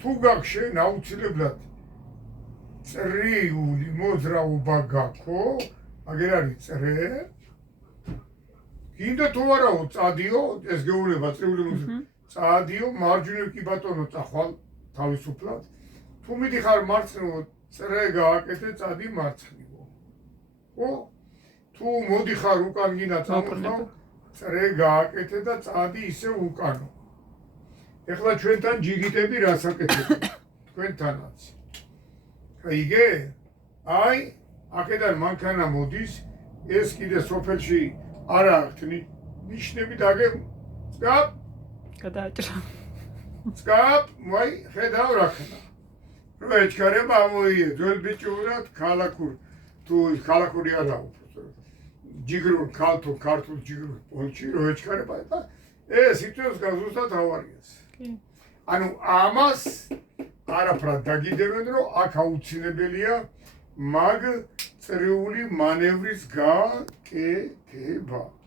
თუ გაქვს შენ აუცილებლად წრიული მოძრაობა გაქვს, აგერ არის წრე. კიდე თუ არაო წადიო, ეს გეუბნება წრიული მოძრაობა. წადიო, მარჯვნივ კი ბატონო წახვალ თავისუფლად. თუ მიდიხარ მარცხნივ, წრე გააკეთე, წადი მარცხნივ. ხო? თუ მოდიხარ უკან გინდა წამოხნავ, წრე გააკეთე და წადი ისე უკანო. ეხლა ჩვენთან ჯიგიტები რას აკეთებენ? თქვენთანაც. აიგე? აი, აქედან მანქანა მოდის, ეს კიდე სოფელში არ აქვთ ნიშნები დაგე წკაპ გადააჭრა. წკაპ, ვაი, ხედავ რა ხდება. რო ეჩქარება ამოიე, ძველ ბიჭურად ქალაქურ თუ ქალაქური არა უფრო. ჯიგრულ ქართულ ჯიგრულ პონჩი რო ეჩქარება და ეს იწევს გაზუსტად ავარიას. ანუ ამას არაფრად დაგიდებენ, რომ აქ აუცილებელია მაგ წრიული მანევრის გაკეთება.